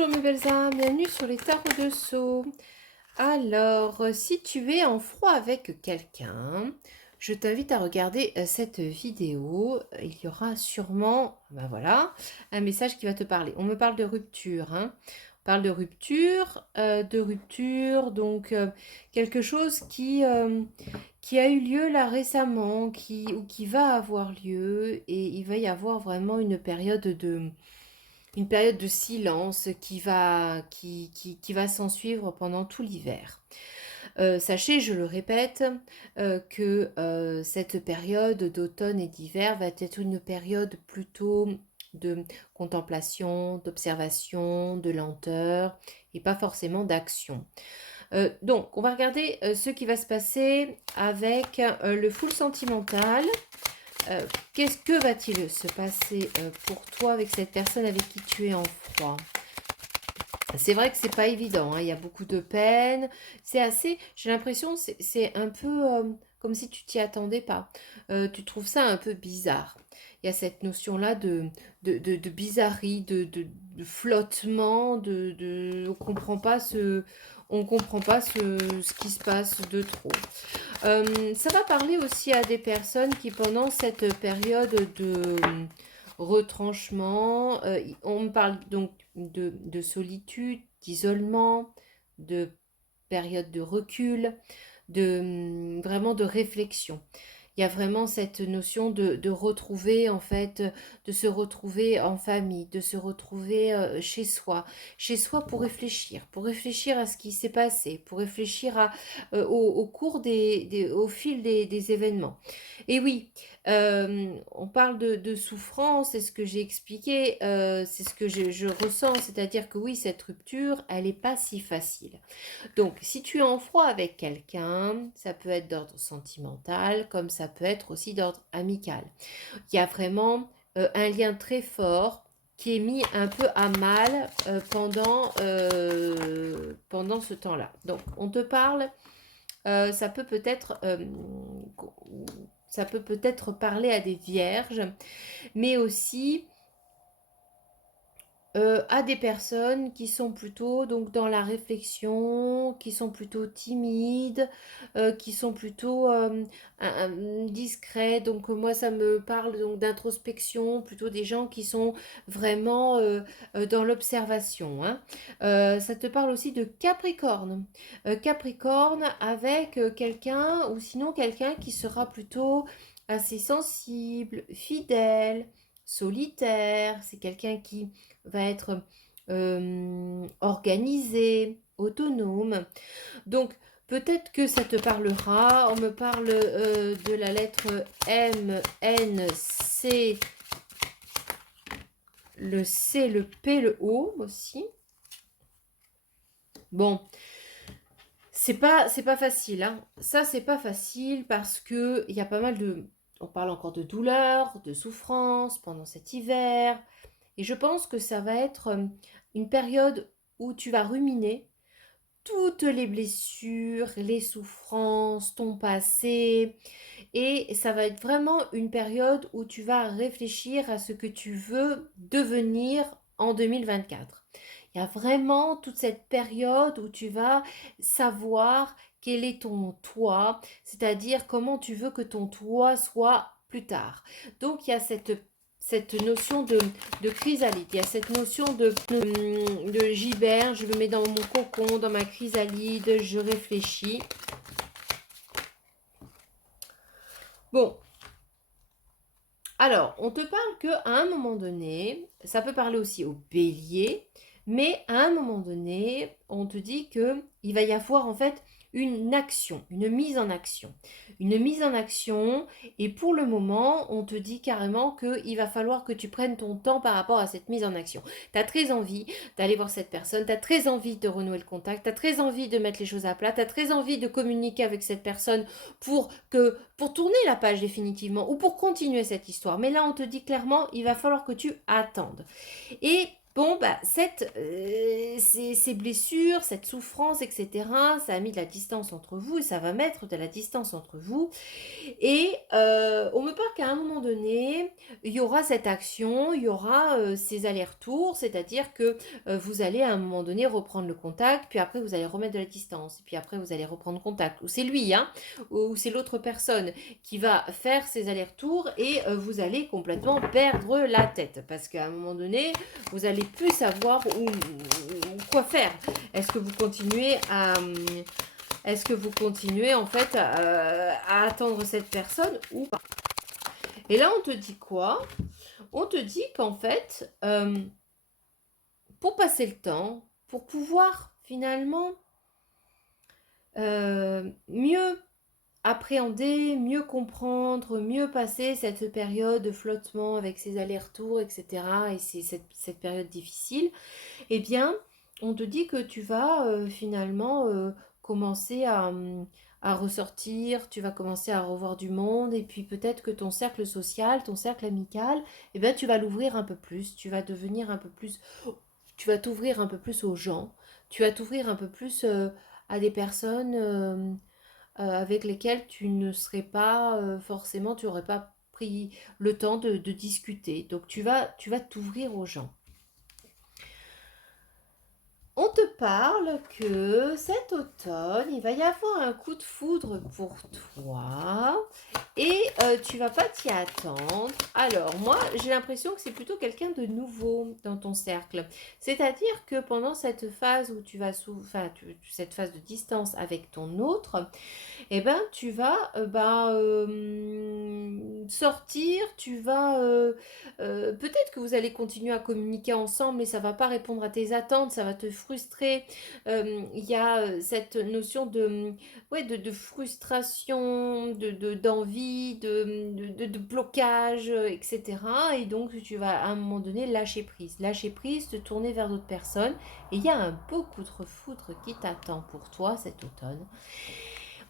Bonjour mes belles âmes, bienvenue sur les tarots de Sceaux. Alors, si tu es en froid avec quelqu'un, je t'invite à regarder cette vidéo. Il y aura sûrement, ben voilà, un message qui va te parler. On me parle de rupture, hein. On parle de rupture, donc quelque chose qui a eu lieu là récemment, ou qui va avoir lieu, et il va y avoir vraiment une période de silence qui va s'en suivre pendant tout l'hiver. Sachez, je le répète, que cette période d'automne et d'hiver va être une période plutôt de contemplation, d'observation, de lenteur et pas forcément d'action. Donc, on va regarder ce qui va se passer avec le full sentimental. Que va-t-il se passer pour toi avec cette personne avec qui tu es en froid? C'est vrai que c'est pas évident, hein, il y a beaucoup de peine. J'ai l'impression, c'est un peu comme si tu t'y attendais pas. Tu trouves ça un peu bizarre. Il y a cette notion-là de bizarrerie, de flottement, on comprend pas ce qui se passe de trop. Ça va parler aussi à des personnes qui, pendant cette période de retranchement, on me parle donc de solitude, d'isolement, de période de recul, vraiment de réflexion. Il y a vraiment cette notion de retrouver, en fait, de se retrouver en famille, de se retrouver chez soi pour réfléchir à ce qui s'est passé, pour réfléchir au cours au fil des événements. Et oui, on parle de souffrance, c'est ce que j'ai expliqué, c'est ce que je ressens, c'est-à-dire que oui, cette rupture, elle n'est pas si facile. Donc, si tu es en froid avec quelqu'un, ça peut être d'ordre sentimental, comme ça peut être aussi d'ordre amical. Il y a vraiment un lien très fort qui est mis un peu à mal pendant ce temps-là. Donc, on te parle, ça peut peut-être parler à des vierges, mais aussi à des personnes qui sont plutôt donc dans la réflexion, qui sont plutôt timides, qui sont plutôt discrets. Donc moi ça me parle donc d'introspection, plutôt des gens qui sont vraiment dans l'observation, hein. Ça te parle aussi de Capricorne. Capricorne avec quelqu'un ou sinon quelqu'un qui sera plutôt assez sensible, fidèle, solitaire. C'est quelqu'un qui va être organisé, autonome. Donc, peut-être que ça te parlera. On me parle de la lettre M, N, C, le C, le P, le O aussi. Bon, c'est pas facile, hein. Ça, c'est pas facile parce que il y a pas mal de... On parle encore de douleur, de souffrance pendant cet hiver. Et je pense que ça va être une période où tu vas ruminer toutes les blessures, les souffrances, ton passé. Et ça va être vraiment une période où tu vas réfléchir à ce que tu veux devenir en 2024. Il y a vraiment toute cette période où tu vas savoir quel est ton toi, c'est-à-dire comment tu veux que ton toi soit plus tard. Donc il y a cette notion de chrysalide, il y a cette notion de j'hiberne, je me mets dans mon cocon, dans ma chrysalide, je réfléchis. Bon, alors, on te parle qu'à un moment donné, ça peut parler aussi au bélier, mais à un moment donné, on te dit que il va y avoir en fait une action, une mise en action. Une mise en action, et pour le moment, on te dit carrément qu'il va falloir que tu prennes ton temps par rapport à cette mise en action. Tu as très envie d'aller voir cette personne, tu as très envie de renouer le contact, tu as très envie de mettre les choses à plat, tu as très envie de communiquer avec cette personne pour tourner la page définitivement ou pour continuer cette histoire. Mais là, on te dit clairement, il va falloir que tu attendes. Et Bon, bah, ces blessures, cette souffrance, etc., ça a mis de la distance entre vous et ça va mettre de la distance entre vous. Et on me parle qu'à un moment donné, il y aura cette action, il y aura ces allers-retours, c'est-à-dire que vous allez à un moment donné reprendre le contact, puis après vous allez remettre de la distance, et puis après vous allez reprendre contact. Ou c'est lui, hein, ou c'est l'autre personne qui va faire ces allers-retours et vous allez complètement perdre la tête. Parce qu'à un moment donné, vous allez plus savoir quoi faire. Est-ce que vous continuez à... Est-ce que vous continuez en fait à attendre cette personne ou pas? Et là, on te dit quoi? On te dit qu'en fait, pour passer le temps, pour pouvoir finalement mieux appréhender, mieux comprendre, mieux passer cette période de flottement avec ses allers-retours, etc. Et cette période difficile, eh bien, on te dit que tu vas finalement commencer à ressortir, tu vas commencer à revoir du monde, et puis peut-être que ton cercle social, ton cercle amical, eh bien, tu vas l'ouvrir un peu plus, tu vas devenir un peu plus, tu vas t'ouvrir un peu plus aux gens, tu vas t'ouvrir un peu plus à des personnes avec lesquelles tu ne serais pas forcément, tu n'aurais pas pris le temps de discuter. Donc tu vas t'ouvrir aux gens. On te parle que cet automne, il va y avoir un coup de foudre pour toi et tu vas pas t'y attendre. Alors moi, j'ai l'impression que c'est plutôt quelqu'un de nouveau dans ton cercle. C'est-à-dire que pendant cette phase où tu vas cette phase de distance avec ton autre, eh ben, tu vas sortir, peut-être que vous allez continuer à communiquer ensemble, mais ça va pas répondre à tes attentes, ça va te frustrer. Il y a cette notion ouais, de frustration, d'envie, de blocage, etc. Et donc, tu vas à un moment donné lâcher prise, te tourner vers d'autres personnes. Et il y a un beau coup de foudre qui t'attend pour toi cet automne.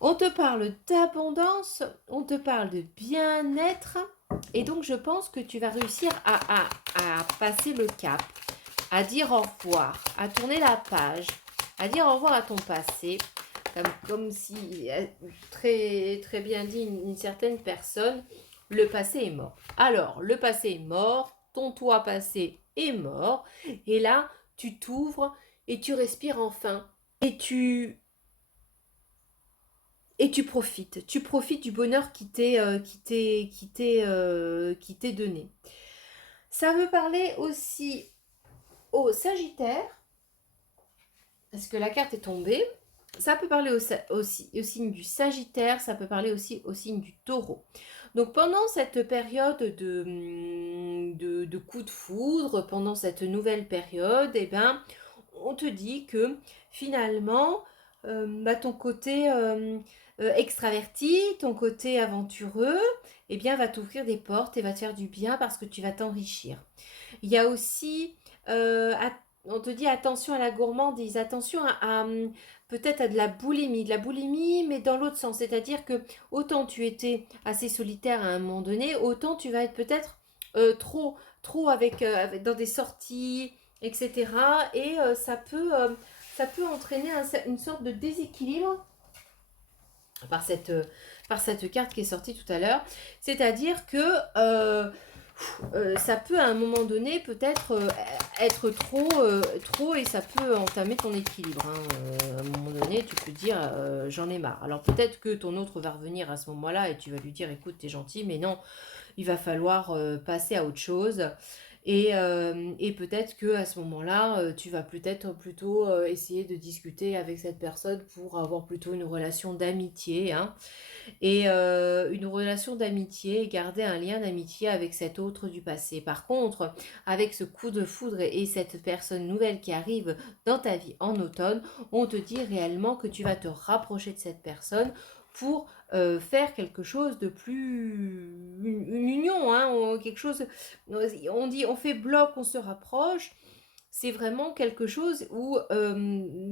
On te parle d'abondance, on te parle de bien-être, et donc je pense que tu vas réussir à passer le cap, à dire au revoir, à tourner la page, à dire au revoir à ton passé, comme si, très, très bien dit une certaine personne, le passé est mort. Alors, le passé est mort, ton toi passé est mort, et là, tu t'ouvres et tu respires enfin, et tu profites. Tu profites du bonheur qui t'est donné. Ça veut parler aussi au Sagittaire, parce que la carte est tombée. Ça peut parler au signe du Sagittaire, ça peut parler aussi au signe du Taureau. Donc pendant cette période de coup de foudre, pendant cette nouvelle période, eh ben, on te dit que finalement, ton côté extraverti, ton côté aventureux, eh bien, va t'ouvrir des portes et va te faire du bien parce que tu vas t'enrichir. Il y a aussi, on te dit attention à la gourmandise, attention peut-être à de la boulimie, mais dans l'autre sens, c'est-à-dire que autant tu étais assez solitaire à un moment donné, autant tu vas être peut-être trop dans des sorties, etc. Et ça peut entraîner une sorte de déséquilibre par cette carte qui est sortie tout à l'heure. C'est-à-dire que ça peut à un moment donné peut-être être trop et ça peut entamer ton équilibre. Hein. À un moment donné, tu peux dire j'en ai marre. Alors peut-être que ton autre va revenir à ce moment-là et tu vas lui dire écoute, t'es gentil, mais non, il va falloir passer à autre chose. Et peut-être que à ce moment-là, tu vas peut-être plutôt essayer de discuter avec cette personne pour avoir plutôt une relation d'amitié, hein, et une relation d'amitié et garder un lien d'amitié avec cet autre du passé. Par contre, avec ce coup de foudre et cette personne nouvelle qui arrive dans ta vie en automne, on te dit réellement que tu vas te rapprocher de cette personne pour faire quelque chose de plus une union, hein, quelque chose, on dit on fait bloc, on se rapproche. C'est vraiment quelque chose où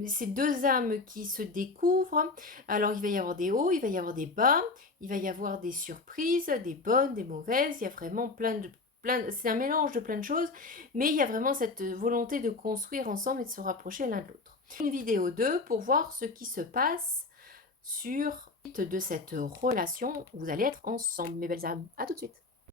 ces deux âmes qui se découvrent. Alors il va y avoir des hauts, il va y avoir des bas, il va y avoir des surprises, des bonnes, des mauvaises. Il y a vraiment c'est un mélange de plein de choses, mais il y a vraiment cette volonté de construire ensemble et de se rapprocher l'un de l'autre. Une vidéo 2 pour voir ce qui se passe sur de cette relation où vous allez être ensemble, mes belles âmes. À tout de suite.